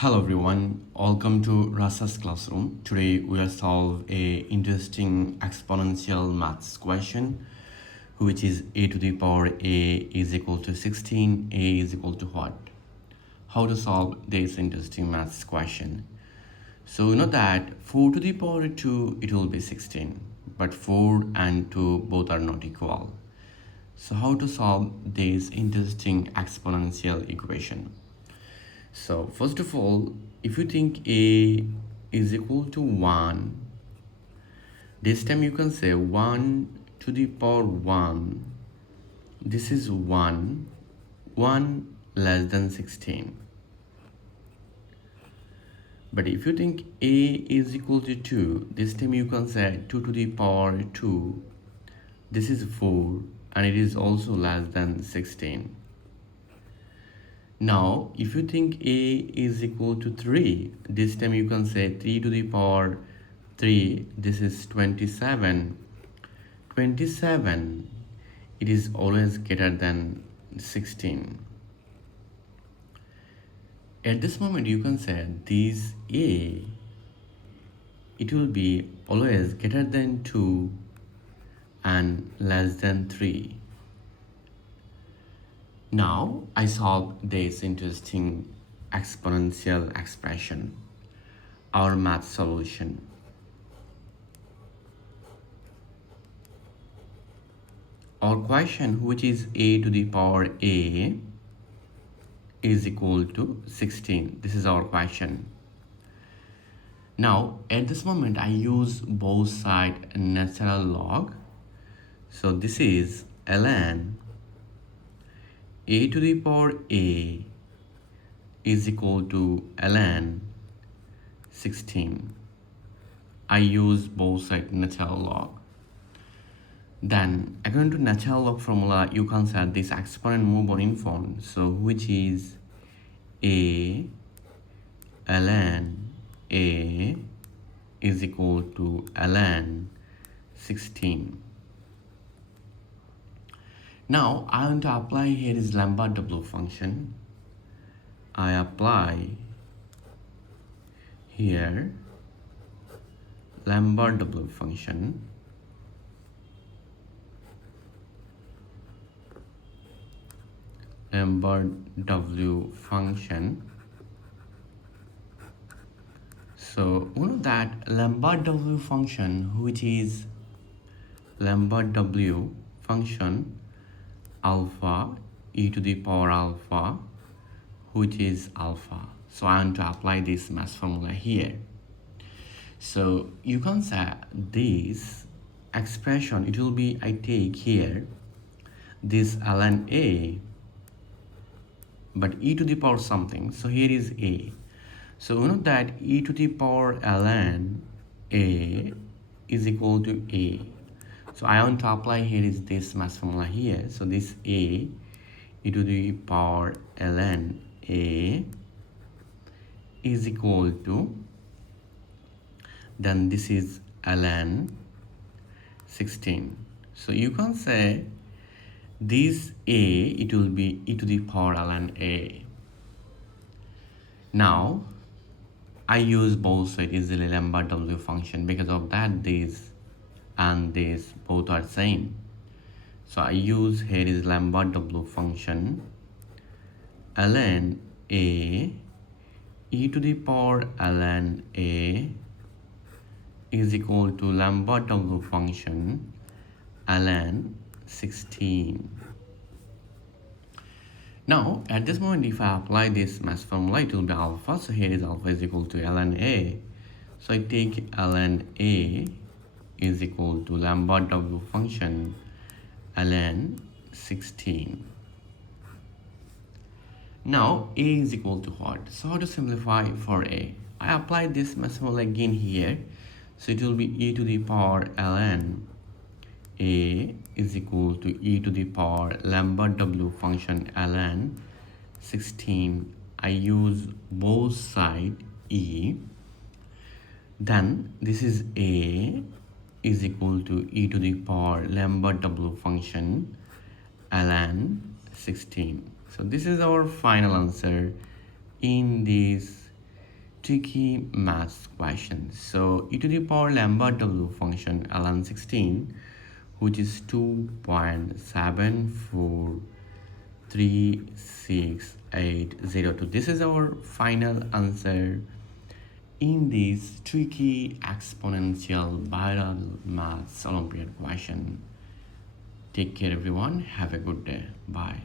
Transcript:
Hello everyone, welcome to Rasha's classroom. Today we'll solve a interesting exponential maths question, which is a to the power a is equal to 16, a is equal to what? How to solve this interesting maths question? So you know that 4 to the power 2 it will be 16, but 4 and 2 both are not equal. So how to solve this interesting exponential equation? So first of all, if you think a is equal to 1, this time you can say 1 to the power 1. This is 1, 1 less than 16. But if you think a is equal to 2, this time you can say 2 to the power 2. This is 4 and it is also less than 16. Now, if you think a is equal to 3, this time you can say 3 to the power 3. This is 27. 27, it is always greater than 16. At this moment, you can say this a, it will be always greater than 2 and less than 3. Now I solve this interesting exponential expression, our math solution. Our question, which is a to the power a is equal to 16. This is our question. Now at this moment I use both side natural log. So this is ln a to the power a is equal to ln 16. I use both side natural log. Then according to natural log formula, you can set this exponent move on in front. So which is a ln a is equal to ln 16. Now I want to apply here is Lambert W function. I apply here Lambert W function. Lambert W function. So you know that Lambert W function, which is Lambert W function alpha e to the power alpha, which is alpha. So I want to apply this math formula here. So you can say this expression, it will be, I take here this ln a, but e to the power something. So here is a. So you know that e to the power ln a is equal to a. So I want to apply here is this math formula here. So this a e to the power ln a is equal to, then this is ln 16. So you can say this a, it will be e to the power ln a. Now I use both sides easily Lambert W function. Because of that, this and this both are same. So I use here is Lambert W function ln a e to the power ln a is equal to Lambert W function ln 16. Now at this moment, if I apply this math formula, it will be alpha. So here is alpha is equal to ln a. So I take ln a is equal to Lambert W function ln 16. Now a is equal to what? So how to simplify for a? I apply this math formula again here. So it will be e to the power ln a is equal to e to the power Lambert W function ln 16. I use both side e. Then this is a is equal to e to the power Lambert W function ln 16. So this is our final answer in this tricky maths question. So e to the power Lambert W function ln16, which is 2.7436802. This is our final answer in this tricky exponential viral maths Olympiad question. Take care everyone. Have a good day. Bye.